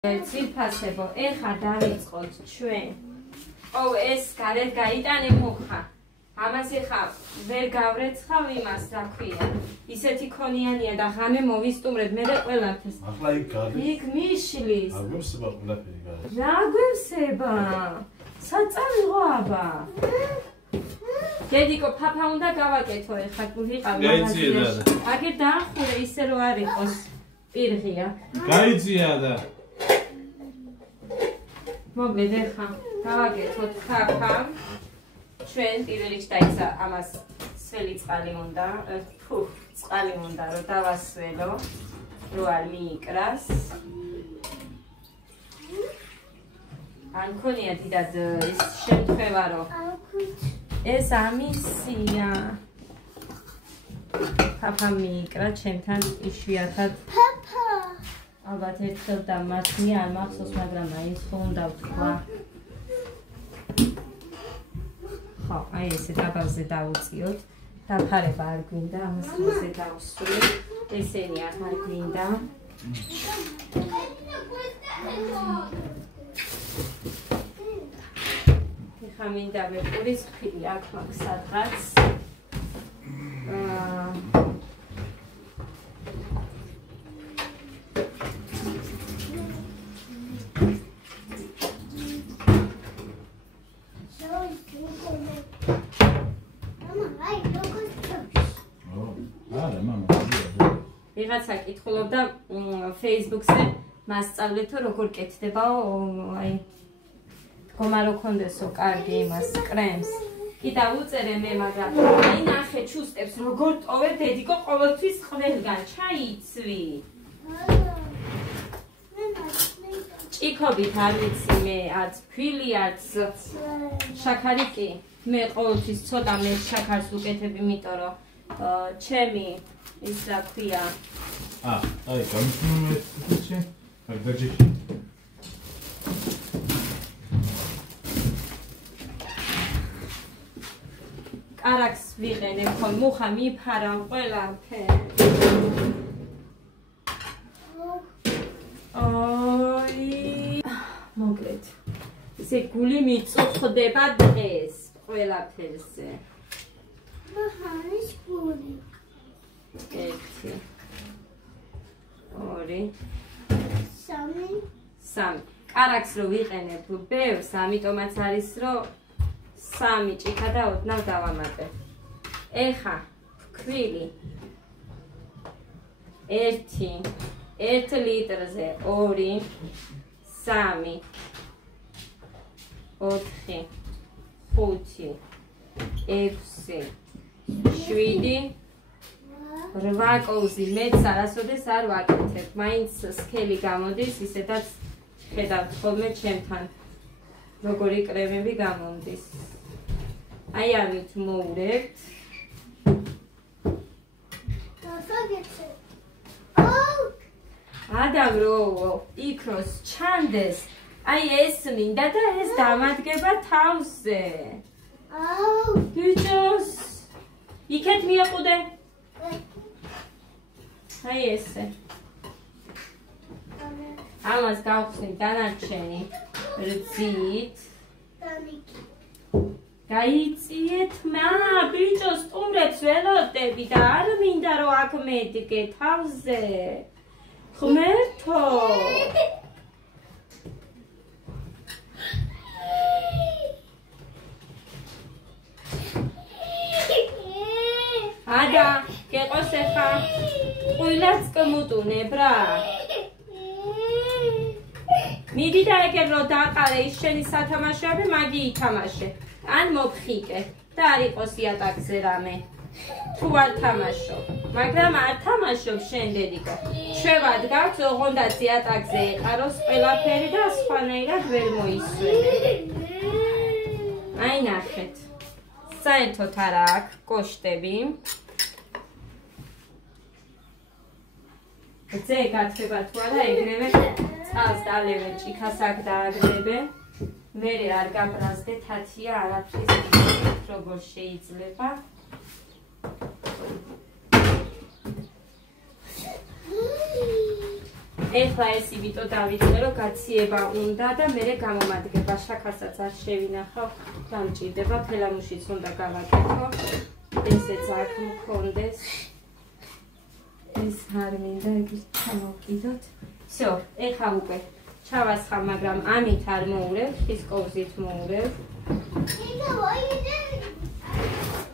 ძირფასებო, ეხლა დავიწყოთ ჩვენ. ეს გარეთ გაიტანე მუხა. ამას ეხლა ვერ გავრეცხავ იმას, რა ქვია. ისეთი ქონიანია და ღამე მოვისტუმრებ მე ყველაფერს. ახლა იქ გარეთ. იქ მიშლის. არ გვევსება ყველაფერი გარეთ. რა გვევსება? საწავიღო აბა. დედიკო, ფაფა უნდა გავაკეთო ეხლა ვიყავ მაღაზიაში. აგერ დაახურე ისე რომ არ იყოს. პირღია. გაიწია და მოგვიდე ხა გავაკეთოთ ხაფა ჩვენ პირველ რიგში დაიცა ამას სველი წყალი უნდა წყალი უნდა რომ დავასველო რომ არ მიიკრას ან ქონია დიდად ის შემთხვევა რომ ეს ამისია ხაფა მიიკრა ჩემთან იშვიათად ალბათ ერთხელ და მათნი არ მახსოვს, მაგრამ ის ხო უნდა ვთქვა. ხო, აი ესე დაბალზე დავუწიოთ. დაფარება არ გვინდა, ამას ასე დავსვი. ესენი არ გვინდა. ეხლა მინდა ვეყურის ხილი აქ მაქვს სადღაც. ვიღაცა კითხულობდა Facebook-ზე მასწავლეთ თუ როგორ კეთდებაო აი დგომა რო ქონდესო კარგი იმას კრემს კი დავუწერე მე მაგრამ აი ნახე ჩუსტებს როგორ ტოვე დედიკო ყოველთვის ყველგან ჩაიცვი ჭიქობით არ ვიცი მე არც ფილი არც შაქარი კი მე ყოველთვის ცოტა მე შაქარს ვუკეთებ იმიტომ რომ ჩემი ის რა ქვია აი გამიშმე აქ დაჯი კარაქს ვიყენებ ხო მუხა მიფარა ყველაფერი აი მოკლედ ისე გული მიწუხდება დღეს ყველაფერზე მახარის გული ერთი ორი სამი კარაქს რო ვიყენებ ბევრს ამიტომაც არის რომ 3 ჭიქა და ოდნავ დავამატებ ეხა ქვილი 1 ლიტრზე 2 3 4 5 6 7 8 კოვზი მეც არასოდეს არ ვაკეთებ მაინც სქელი გამოდის ისედაც ხედავთ ხოლმე ჩემთან როგორი კრემები გამომდის აი ამით მოურევთ ადამ რო იქროს ჩანდეს აი ეს მინდა და ეს დამადგება თავზე ბიჭოს იქეთ მიაყუდე აი ესე ამას გავხსნით დანარჩენი რძით გაიწიეთ მა ბიჭოს სტუმრებს ველოდები და არ მინდა რომ აქ მედგე თავზე ღმერთო ადა გეყოს ეხა ყვილაც კმუტუნებ რა მიდი და ეგერ რო დაყარე ის შენი სათამაშოები მაგი ითამაშე ან მოფხიკე და არ იყოს იატაკზე რამე თუ არ თამაშო მაგრამ არ თამაშობ შენ დედიკო შევად გავც ოღონდაც იატაკზე ეყაროს ყველაფერი და სხვანაირად ვერ მოისვენე აი ნახეთ საერთოდ არა აქვს კოშტები ზე გათება თუ არა ეგრევე წყალს დალევე ჭიქას აქ დააგდებე მე არ გაბრაზდე თათია არაფრის როგორ შეიძლება ეხლა ეს იმიტომ დავიწყე, რომ გაციება უნდა და მე გამომადგება შაქარსაც არ შევინახავ, დამჭირდება, ფელამუშიც უნდა გავაკეთო. ესეც აქ მქონდეს. ეს არ მინდა ეგის ჩამოვკიდოთ. всё, ეხლა უკვე ჩავასხამ, მაგრამ ამით არ მოურევ, ხის კოვზით მოურევ.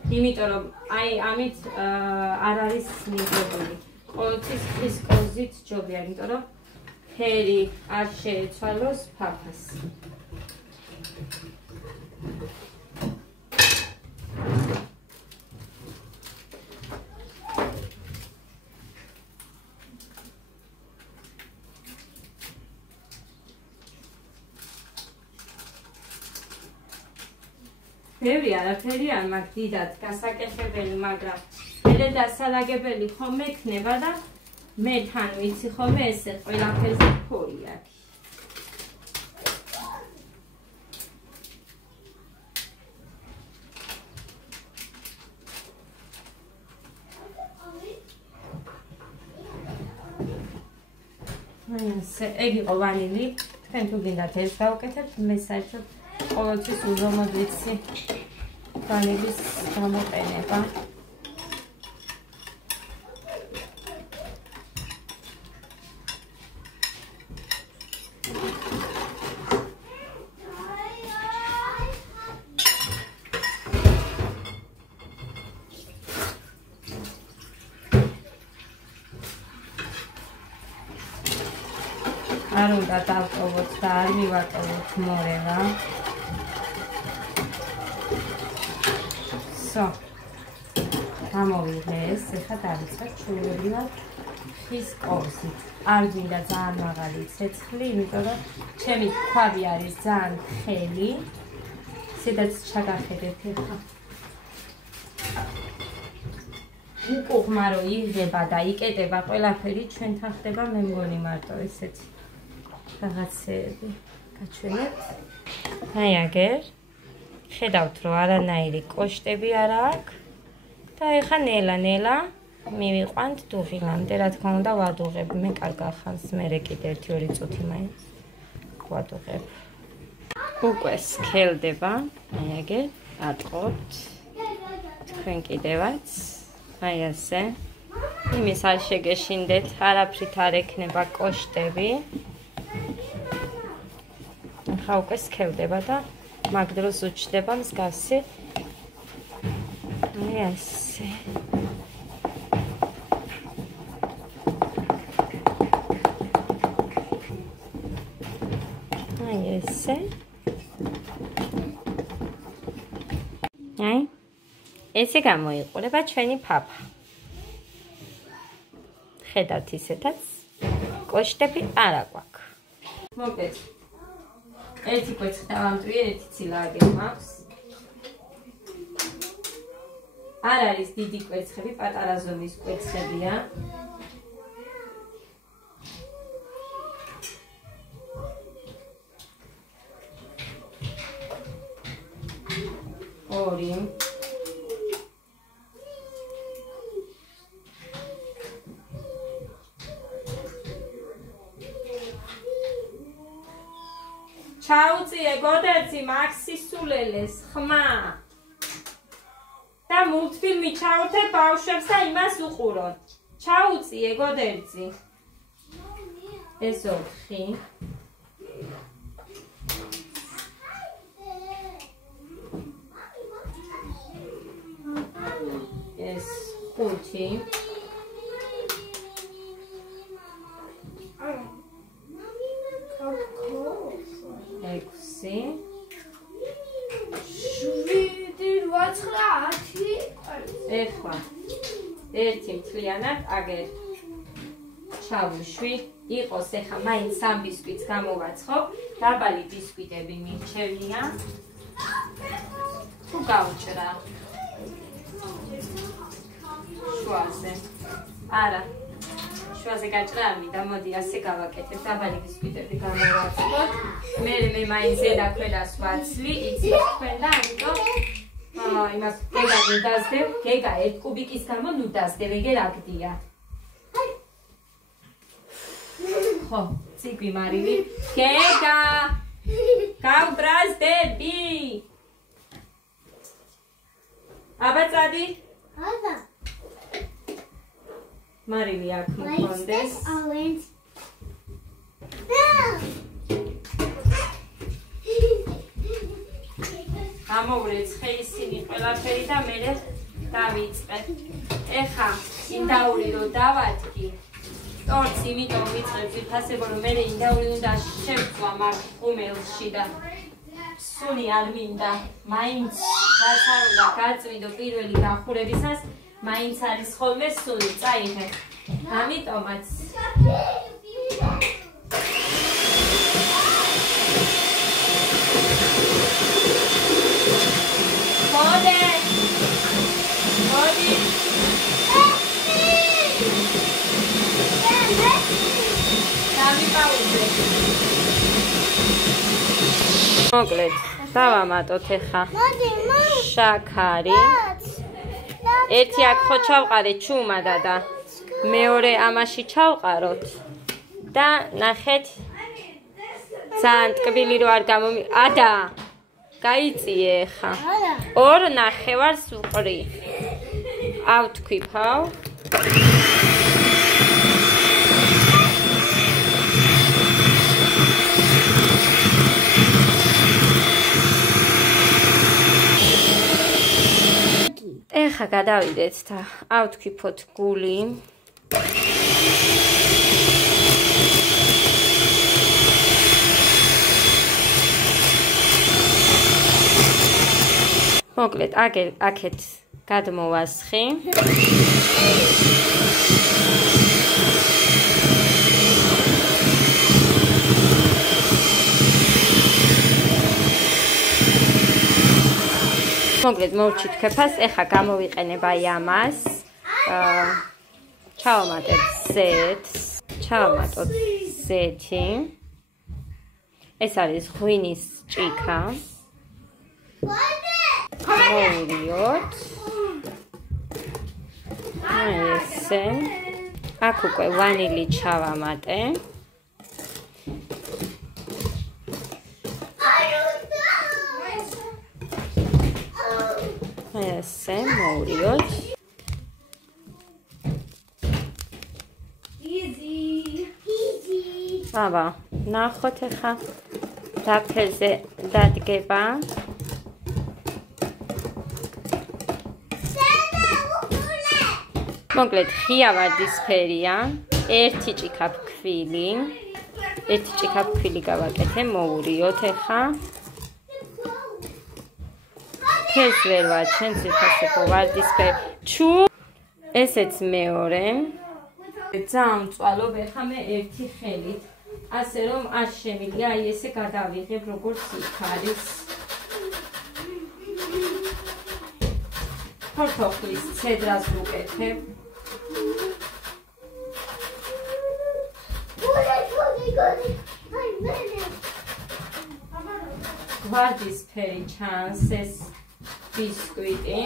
იმიტომ რომ აი ამით არ არის მიღებული. ყოველთვის ხის კოვზით ჯობია, იმიტომ რომ ფერი არ შეეცვალოს ფაფას. ბევრი არაფერი არ მაქვს დიდად გასაკეთებელი, მაგრამ მე დასალაგებელი ხომ ექნება და მე თან ვიცი ხოლმე ესე ყველაფერზე ფორი აქვს. ეგ იყო ვანილი, თქვენ თუ გინდათ ეს გავუკეთებთ, მე საერთოდ ყოველთვის უზომოდ ვიცი ვანილის გამოყენება. არ უნდა დავტოვოთ და არ მივატოვოთ მორევა. გამოვიღე ეს, ეხლა დავიწყებ ჩვეულებრივად ხის კოვზით. არ გვინდა ძალიან მაღალი ცეცხლი, იმიტომ რომ ჩემი ქვავი არის ძალიან ხელი. სადაც ჩაგახედეთ ეხლა. უკუღმა რო იღება და იკეტება ყველაფერი ჩვენთან ხდება, მე მგონი მარტო ესეთი რაღაცეები გაჩვენებთ. აი აგერ ხედავთ რომ არანაირი კოშტები არ აქვს და ეხლა ნელა-ნელა მივიყვანთ დუღილამდე, რა თქმა უნდა ვადუღებ, მე კარგა ხანს მერე კიდე 1-2 წუთი მაინც ვადუღებ. უკვე სქელდება, აი აგერ ატყობთ თქვენ კიდევაც, აი ასე. იმის არ შეგეშინდეთ, არაფრით არ ექნება კოშტები. ახლა უკვე სქელდება და მაგ დროს უჩნდება მსგავსი. აი ასე. აი ესე. აი ესე გამოიყურება ჩვენი ფაფა. ხედავთ ისეთაც კოშტები არ აგვაქვს. მოგეთ. ერთი კვერცხი დავამტვიე, ერთი ცილა აგერ მაქვს. არ არის დიდი კვერცხები, პატარა ზომის კვერცხებია. ორი. ჩაუწიე გოდერძი მაქსის სულელეს ხმა და მულტფილმი ჩაუთე ბავშვებს და იმას უყუროთ. ჩაუწიე გოდერძი. ეს 4. ეს 5. ეხლა ერთი მთლიანად აგერ ჩავუშვი, იყოს ეხლა მაინც 3 ბისკვიტს გამოვაცხობ, დაბალი ბისკვიტები მირჩევნია. თუ გავუჭრა შუაზე. არა. შუაზე გაჭრა არ მინდა, მოდი ასე გავაკეთებ. დაბალი ბისკვიტები გამოვაცხოთ. მე მაინც ზედა ქვედას ვაცლი, იცით თქვენ და ამიტომ იმას გეგა ნუ დასდევ, გეგა 1 კუბიკის გამო ნუ დასდევ, ეგერ აგდია. ხო, ციგვი მარილი. გეგა! გავბრაზდები! აბაწადი? აბა. მარილი აქ Why is მქონდეს. this orange? No! ამოვრე ცხეისინი ყველაფერი და მე დავიწყე. ეხა ინდაური რო დავადგი. ტორც იმიტომ ვიწყებ ვიფასებო რომ მე ინდაური უნდა შევწვა მაგ ყუმელში და სული არ მინდა. მაინც რაც არ უნდა გაწვიდო პირველი გახურებისას, მაინც არის ხოლმე სული. წაიღე. ამიტომაც ხოდე ხოდი დამიპაუზე მოკლედ დავამატოთ ეხა შაქარი ერთი აქ ხო ჩავყარეთ ჩუმადა და მეორე ამაში ჩავყაროთ და ნახეთ ძალიან ტკბილი რო არ გამომი ადა გაიწიე ხა 2 ნახევარს ვყრი ავთქვიფავ ეხა გადავიდეთ და ავთქვიფოთ გული მოკლედ აქეთ გადმოვასხი მოკლედ მოვჭით ქეფას ეხა გამოვიყენებ აი ამას ჩავამატებ ზეთს ჩავამატოთ ზეთი ეს არის ღვინის ჭიქა მოვიოთ აი ესე აქ უკვე ვანილი ჩავამატე ესე მოვიოთ აბა ნახოთ ახლა დაფერზე დადგება მოკლედ ღია ვარდისფერია ერთი ჭიქაფქვილი გავაკეთე მოვურიოთ ახლა ეს ვერ ვაჩენ ციფასებო ვარდისფერ ჩუ ესეც მეორე ძალიან მწვალობ ახლა მე ერთი ხელით ასე რომ არ შემიძლია აი ესე გადავიღებ როგორც იქ არის ფორთოხლის ცედრას ვუკეთებ ვარდისფერი ჩანს ეს ბისკვიტი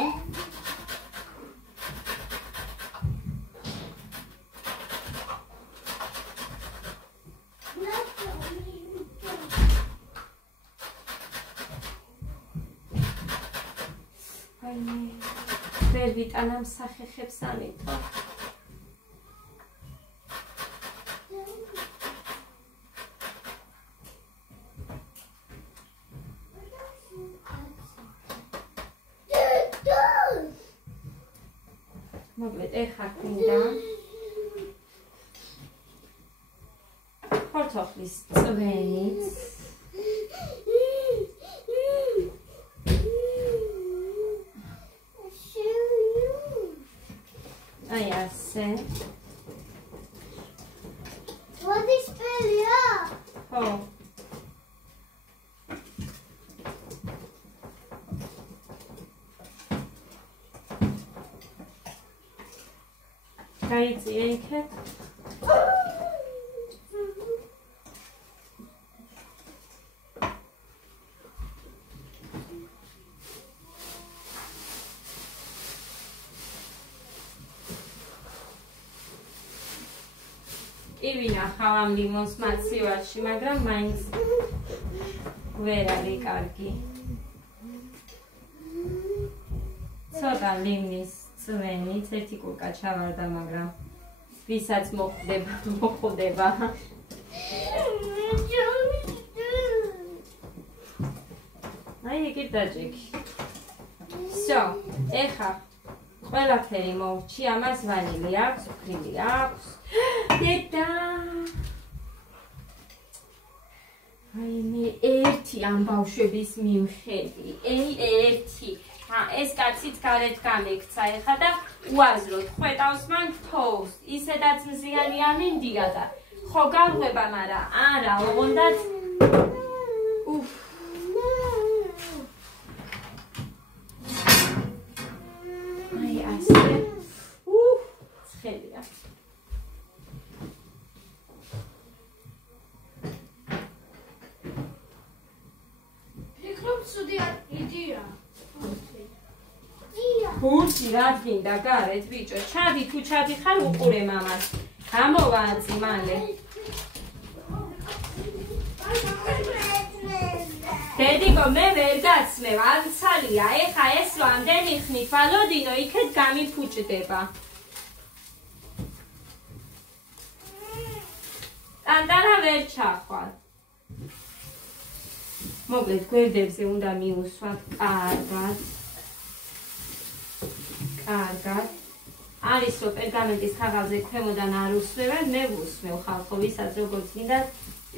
ვერ ვიტანამ სახეხებს ამიტომ მოკლედ ეხა გვინდა ფორთოხლის წვენიც აი ასე ვარდისფერია ხო გაიწიე იქეთ კი ვინახავ ამ ლიმონს მაცივარში, მაგრამ მაინც ვერ არის კარგი. ცოტა ლიმნის წვენით ერთი კურკა ჩავარდა, მაგრამ ვისაც მოხვდება. აი იგი დაჭიქი. всё, ეხა ყველაფერი მოვჭი, ამას ვანილი აქვს, ფრილი აქვს. დედა. აი მე ერთი ამ ბავშვების მიმხედი. ერთი. ეს კაციც გარეთ გამექცა ეხა და უაზროდ ხვეტავს მან თოვს. ისედაც მზიანი ამინდია და ხო გავღვება, მაგრამ არა, ოღონდაც აი ასე. ცხელია. ფიქრობ ცუდი იდეა. ბურთი რა გინდა გარეთ ბიჭო, ჩადი თუ ჩადიხარ უყურე მამას. გამოვაძი მალე. დედიკო მე ვერ გაცმევ, ანცალია, ეხა ეს რამდენი ხნით ვალოდინო იქეთ გამიფუჭდება. ტანტარა ვერ ჩახვალ. მოკლედ გვერდებზე უნდა მიუსვათ კარგად. კარგად. არის რომ პერგამენტის ქაღალდზე ქვემოდან არ უსვევენ, მე ვუსვევ ხალხო, ვისაც როგორც მინდა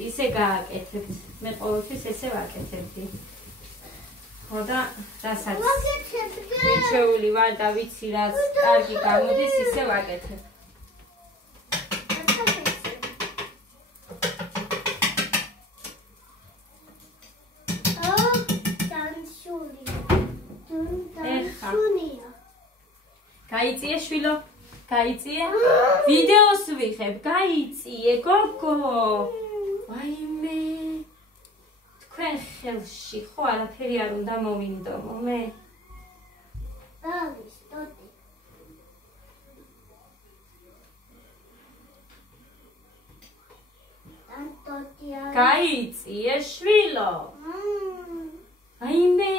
ისე გააკეთებთ. მე ყოველთვის ესე ვაკეთებდი. ხო და რასაც მიჩეული ვარ და ვიცი რაც კარგი გამოდის, ისე ვაკეთებ. გაიწიე შვილო, გაიწიე. ვიდეოს ვიღებ, გაიწიე გოგო. ვაიმე. თქვენ ხელში ხო არაფერი არ უნდა მოვინდომო მე. არის ტოტი. ტოტია. გაიწიე შვილო. ვაიმე.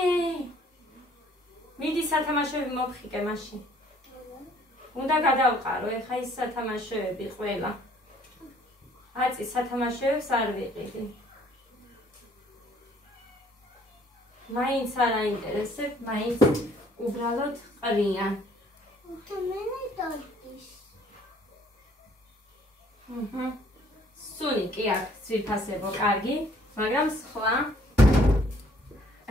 მიდი სათამაშოები მოვხიკე მაშინ. უნდა გადავყარო, ეხა ის სათამაშოები ყველა. აწი სათამაშოებს არ ვიყიდი. მაინც არ აინტერესებ, მაინც უბრალოდ ყრიან. მე ტოტის. სუნი კი აქვს ძვირფასებო კარგი, მაგრამ სხვა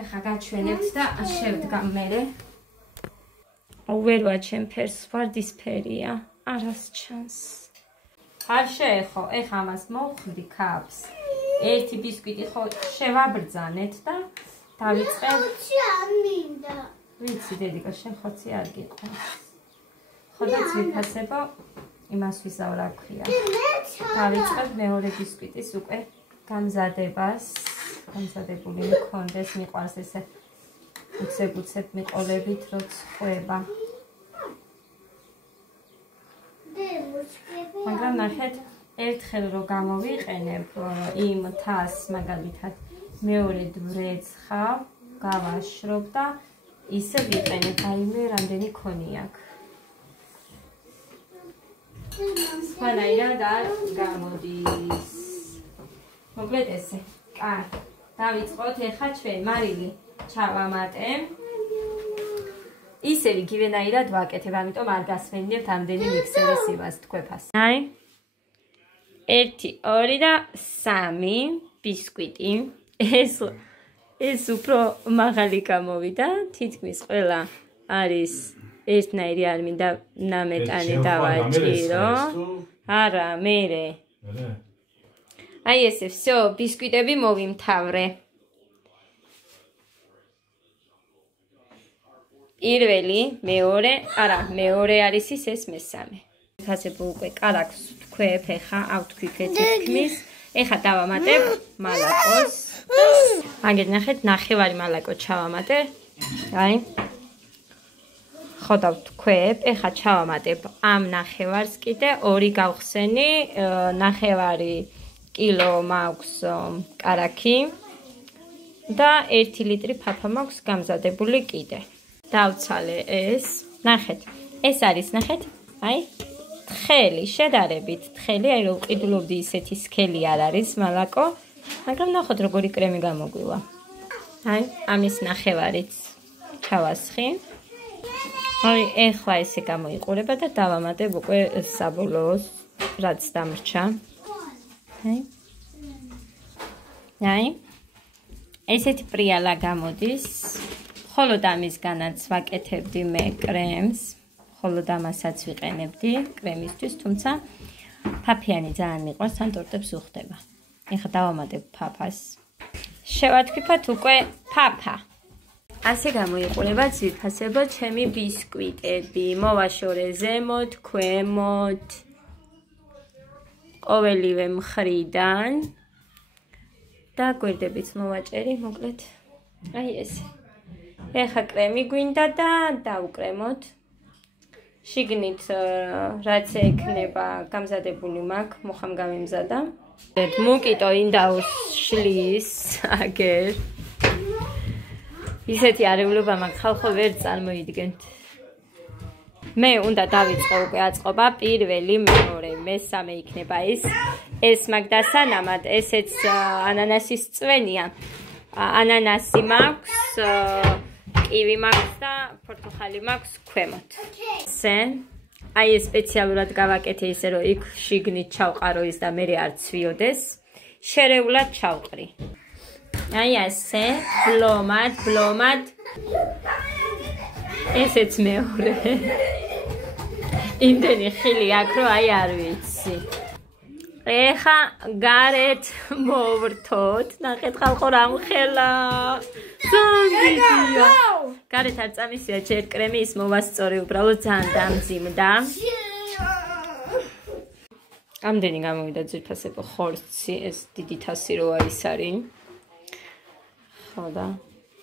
ეხა გაჩვენებთ და შევდგამ მერე. ვერ ვაჩენ ფერს, ვარდისფერია, არას ჩანს. არ შეეხო, ეხა ამას მოვხდი ქაფს. ერთი ბისკვიტი ხო შევაბრძანეთ და დავიწყებ. ხოცი არ მინდა. ვიცი დედიკო, შენ ხოცი არ გიყვარს. ხო და ძვირფასებო იმას ვიზავ რა ქვია. დავიწყებ მეორე ბისკვიტის უკვე გამზადებას. გამზადებული მქონდეს, მიყვარს ესე უცებ მიყოლებით როც ხვება. მაგრამ ნახეთ, ერთხელ რო გამოვიყენებ იმ თას მაგალითად მეორე ბრეცხავ, გავაშრობ და ისე ვიყენებ, აიმე რამდენი ქონი აქვს. სხვანაირად არ გამოდის. მოკლედ ესე. კარგი. დავიწყოთ ეხა ჩვენ მარილი ჩავამატებ. ისევ იგივენაირად ვაკეთებ, ამიტომ არ გასვენებთ ამდენი მიქსერის ივას თქვეფას. აი. 1, 2 და 3 ბისკვიტი. ეს უფრო მაღალი გამოვიდა, თითქმის ყველა არის ერთნაირი, არ მინდა ნამეტანი დავაჭირო. არა, მერე. აი ესე, всё, ბისკვიტები მოვიმთავრე. პირველი, მეორე, არა, მეორე არის ეს მესამე. ფასებო უკვე კალაკს თქვებ, ეხა ავთქვიფეთ თითქმის. ეხა დავამატებ მალაკოს. აგერ ნახეთ, ნახევარი მალაკო ჩავამატე. აი. ხო დავთქვებ, ეხლა ჩავამატებ ამ ნახევარს კიდე 2 გავხსენი, ნახევარი კილო მაქვს კარაქი და 1 ლიტრი ფაფა მაქვს გამზადებული კიდე. დავცალე ეს, ნახეთ, ეს არის, ნახეთ, აი, თხელი, შედარებით თხელი, აი რომ ვყიდულობდი ისეთი სქელი არ არის მალაკო, მაგრამ ნახოთ როგორი კრემი გამოგვივა. აი, ამის ნახევარიც ჩავასხი. აი, ეხლა ესე გამოიყურება და დავამატებ უკვე საბოლოოს, რაც დამრჩა. აი, ესეთი პრიალა გამოდის. ხოლო ამისგანაც ვაკეთებდი მე კრემს, ხოლო ამასაც ვიყენებდი კრემისთვის, თუმცა ფაფიანი ძალიან მიყვარს, ან ტორტებს უხდება. ეხლა დავამატებ ფაფას. შევათქვიფოთ უკვე ფაფა. ასე გამოიყურება ძვირფასებო ჩემი ბისკვიტები. მოვაშორე ზემოთ, ქვემოთ, ყოველივე მხრიდან და გვერდებიც მოვაჭერი, მოკლედ. აი ესე. ეხლა კრემი გვინდა და დავუკრემოთ. შიგნით რაც ექნება გამზადებული მაქვს, მუხამ გამიმზადა. მუკიტო ინდაუს შლის აგერ. ისეთი არეულობა მაქვს, ხალხო ვერ წარმოიდგენთ. მე უნდა დავიწყო უკვე აწყობა პირველი, მეორე, მესამე იქნება ეს მაგ დასანამად, ესეც ანანასის წვენია. ანანასი მაქვს, კივი მაქვს და პორტოხალი მაქვს ქვემოთ. აი ეს სპეციალურად გავაკეთე ისე რომ იქ შიგნით ჩავყარო ის და მე არ ცვიოდეს. შერეულად ჩავყრი. აი ასე, ბლომად. ესეც მეორე. იმდენი ხილი აქვს რომ აი არ ვიცი. ეხა გარეთ მოვრთოთ. ნახეთ ხალხო რა მხელა. ზანგიდია. გარეთ არ წამისია ჯერ კრემი ის მოვასწორი უბრალოდ ძალიან დამძიმდა. ამდენი გამოვიდა ძვირფასებო ხორცი, ეს დიდი თასი როა ის არის. ხო და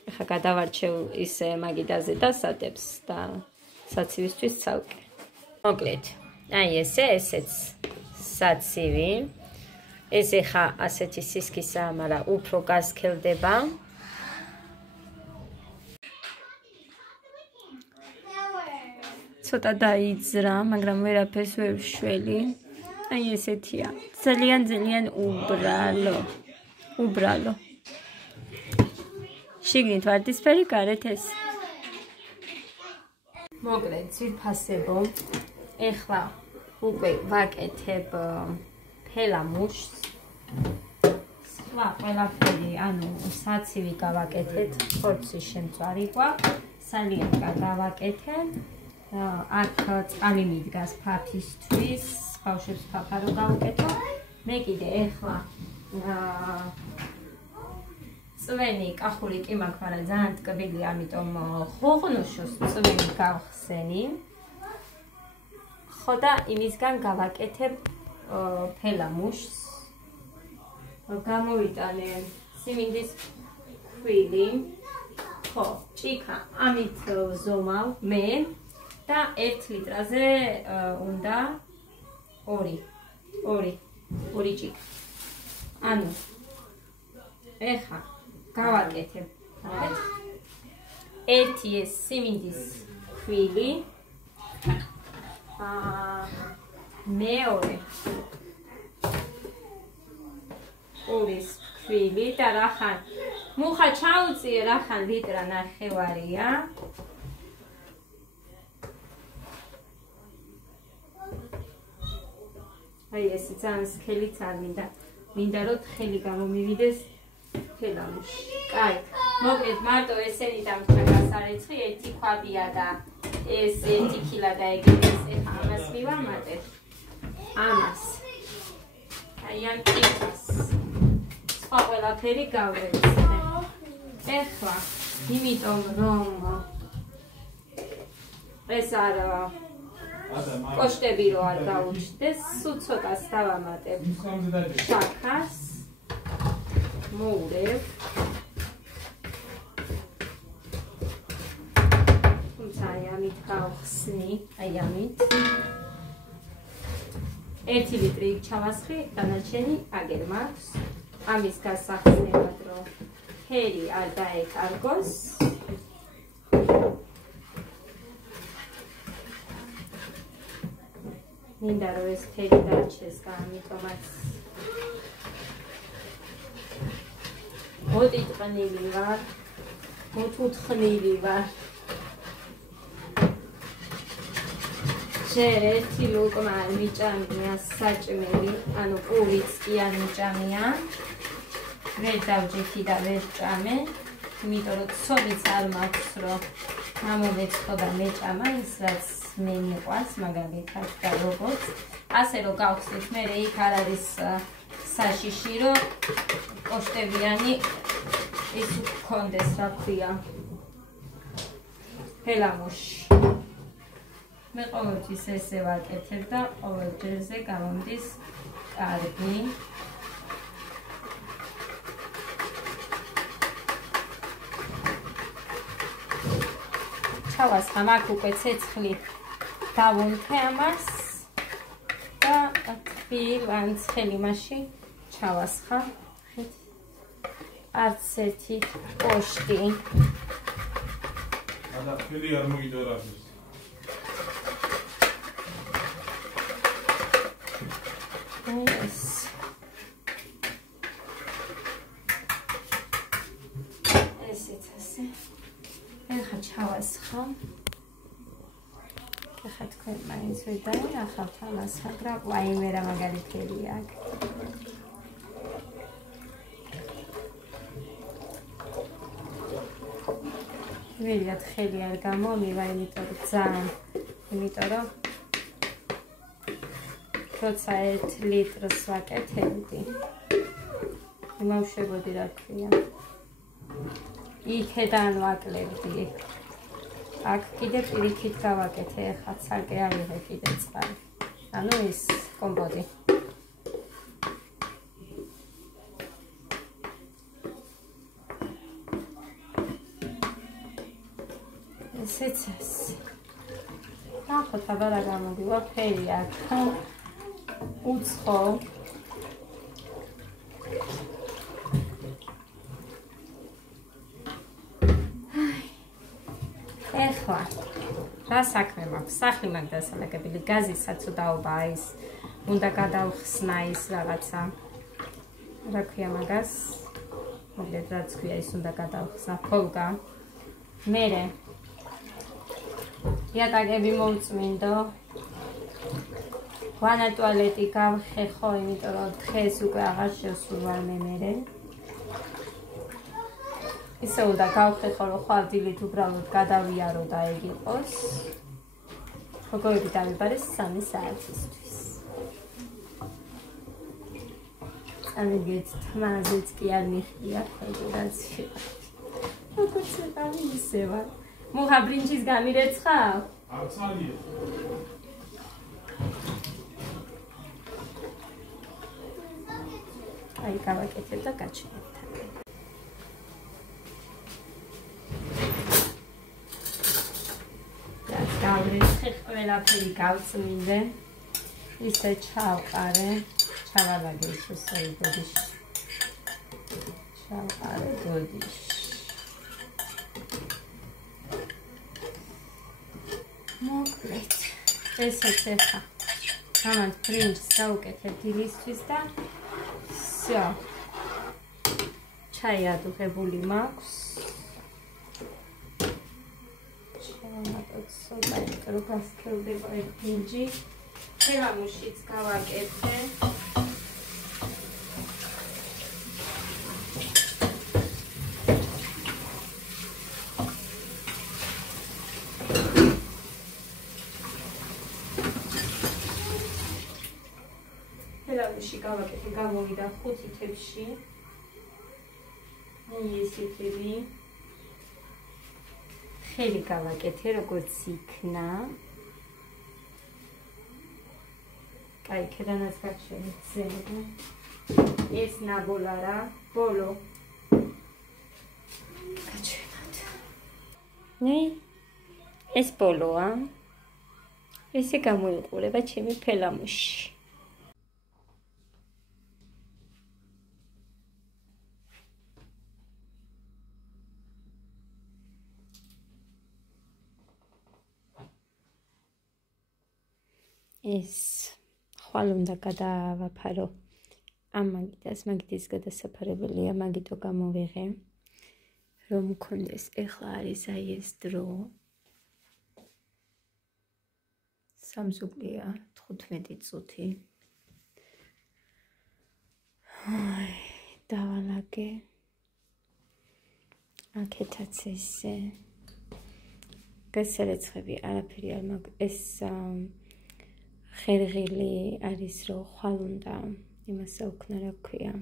ეხა გადავარჩევ ისე მაგიდაზე და სადებს და საცივისთვის ცალკე. მოკლედ, აი ესეც საცივი. ეს ეხა ასეთი სისქისაა, მაგრამ უფრო გასქელდება. ცოტა დაიძრა, მაგრამ ვერაფერს ვერ ვშველი. აი ესეთია. ძალიან უბრალო. შიგნით ვარდისფერი, გარეთ ეს. მოკლედ, ძვირფასებო. ეხლა უკვე ვაკეთებ ფელამუშს. სხვა ყველაფერი, ანუ საცივი გავაკეთეთ, ხორცი შემწვარი გვაქვს, სალიანი გავაკეთე. აქ წყალი მიდგას ფაფისთვის, ბავშვებს ფაფა რო გავუკეთო. მე კიდე ეხლა წვენი კახური კი მაქვს, მაგრამ ძალიან ტკბილი, ამიტომ ხოღნოშოს წვენი გავხსენი. ხო და იმისგან გავაკეთებ ფელამუშს. გამოვიტანე სიმინდის ქვილი. ხო, ჭიქა ამით ვზომავ მე და 1 ლიტრაზე უნდა 2 ჭიქა. ანუ ეხა გავაკეთებ. ერთი ეს სიმინდის ქვილი. მეორე ყურის ქვილი და რახან მუხა ჩაუწიე, რახან ლიტრა ნახევარია. აი ესე ძალიან სქელიც არ მინდა რომ თხელი გამომივიდეს ფელამუში. კაი, მოკლედ მარტო ესენი დამჭა გასარეცხი, 1 ქვაბია და ეს 1 კილა და ეგრეს ეხა ამას მივამატებ. ამას. აი ამ ტიპს. სხვა ყველაფერი გავეცე. ეხლა, იმიტომ რომ ეს არ კოშტები რო არ გაუჩნდეს, სულ ცოტას დავამატებ. შაქარს მოურევ. თუმცა აი ამით გავ გავხსნი, აი ამით. 1 ლიტრი ჩავასხი, დანარჩენი აგერ მაქვს. ამის გასახსნელად რომ ჰერი არ დაეკარგოს. მინდა რომ ეს თერი დარჩეს, ამიტომაც მოტიტყნილი ვარ, მოტუთხნილი ვარ. ჯერ 1 ლუკმა არ მიჭამია საჭმელი, ანუ პურიც კი არ მიჭამია. ვერ დავჯექი და ვერ ჭამე, იმიტომ რომ ცოდიც არ მაქვს, რომ გამოვეცხო და მეჭამა ის, რაც მე მიყვარს, მაგალითად და როგორც. ასე რომ გავხსნით, მე იქ არ არის საშიში, რომ კოშტებიანი ის გქონდეს, რა ქვია, ფელამუში. მე ყოველთვის ესე ვაკეთებ და ყოველ ჯერზე გამომდის კარგი. ჩავასხამ აქ უკვე ცეცხლი დავუნთე ამას და თბილ მაში ჩავასხა. არც ერთი კოშტი. და ფერი არ მოგიდარავს. ესეც ასე. ეხლა ჩავასხა. ეხლა თქვენ მაინც ვერ დაინახავთ ამას, მაგრამ ვაიმე რა მაგალითები აქვს. ვერიად ხელი არ გამომივა, იმიტომ რომ როცა 1 ლიტრს ვაკეთებდი, იმავშებოდი, რა ქვია, იქედან ვაკლებდი. აქ კიდე პირიქით გავაკეთე, ეხლა ცალკე ავიღე კიდე წყალი. ანუ ის კომპოტი. ესეც ასე. ნახოთ, აბა რა გამოდივა, ფერი აქ. უცხო. ეხლა რა საქმე მაქვს? სახლი მაქვს დასალაგებელი, გაზისაც უდაობაა ის. უნდა გადავხსნა ის რაღაცა. რა ქვია მაგას? მოკლედ რაც ქვია ის უნდა გადავხსნა, ფოლგა. მერე იატაკები მოვწმინდო. ვანა ტუალეტი გავხეხო, იმიტომ რომ დღეს უკვე აღარ შევსულვარ მერე. ისე უნდა გავხეხო, რომ ხვალ დილით უბრალოდ გადავიარო და ეგ იყოს. როგორი დავიბარე 3 საათისთვის. წამიგეთ თმაზეც კი არ მიხდია ფედერაცია. როგორც ვიყავი ისე ვარ. მუხა ბრინჯის გამირეცხავ? არცალია. აი გავაკეთებ და გაჩვენებ. დავრეცხე, ყველაფერი გავწმინდე. ისე ჩავყარე, ჩავალაგე ისე დოდიში. ჩავყარე დოდიში. მოკლედ, ესეც ეხა. ამან ბრინჯს დავუკეთებ დილისთვის და всё. ჩაი ადუღებული მაქვს. ცოტა რო გასკევდება ეს ბრინჯი. ფელამუშიც გავაკეთე. ფელამუში გავაკეთე, გამოვიდა 5 თებში. ესეთები. ხელი გავაკეთე, როგორც იქნა. კაი, ქედანაც გაჩვენეთ ზემოდან. ეს ნაბოლარა, ბოლო. გაჩვენოთ. ნე, ეს ბოლოა. ესე გამოიყურება ჩემი ფელამუში. ეს ხვალ უნდა გადავაფარო ამ მაგიდის გადასაფარებელია, მაგიტო გამოვიღე, რომ მქონდეს. ეხლა არის აი ეს დრო. სამზუკლია 15 წუთი. დავალაგე. აქეთაც ესე. გასარეცხები არაფერი არ მაქვს. ეს ხერღილი არის, რომ ხვალ უნდა იმას აუქნა, რა ქვია.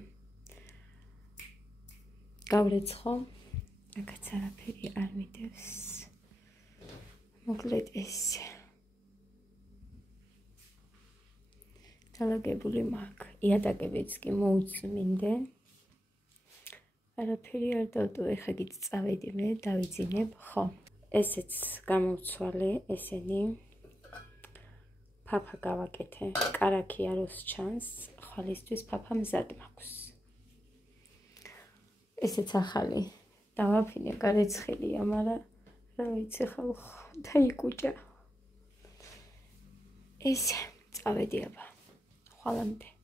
გავრეცხო. აქაც არაფერი არ მიდევს. მოკლედ ესე. დალაგებული მაქვს. იატაკებიც კი მოუწმინდე. არაფერი არ დავტოვე, ეხლა გიც წავედი მე, დავიძინებ, ხო. ესეც გამოვცვალე, ესენი. ფაფა გავაკეთე. კარაქი აროს ჩანს, ხვალისთვის ფაფა მზად მაქვს. ესეც ახალი. დავაფინე, გარეცხილია, მაგრამ რა ვიცი, ხალ დაიკუჭა. ეს წავედი აბა. ხვალამდე.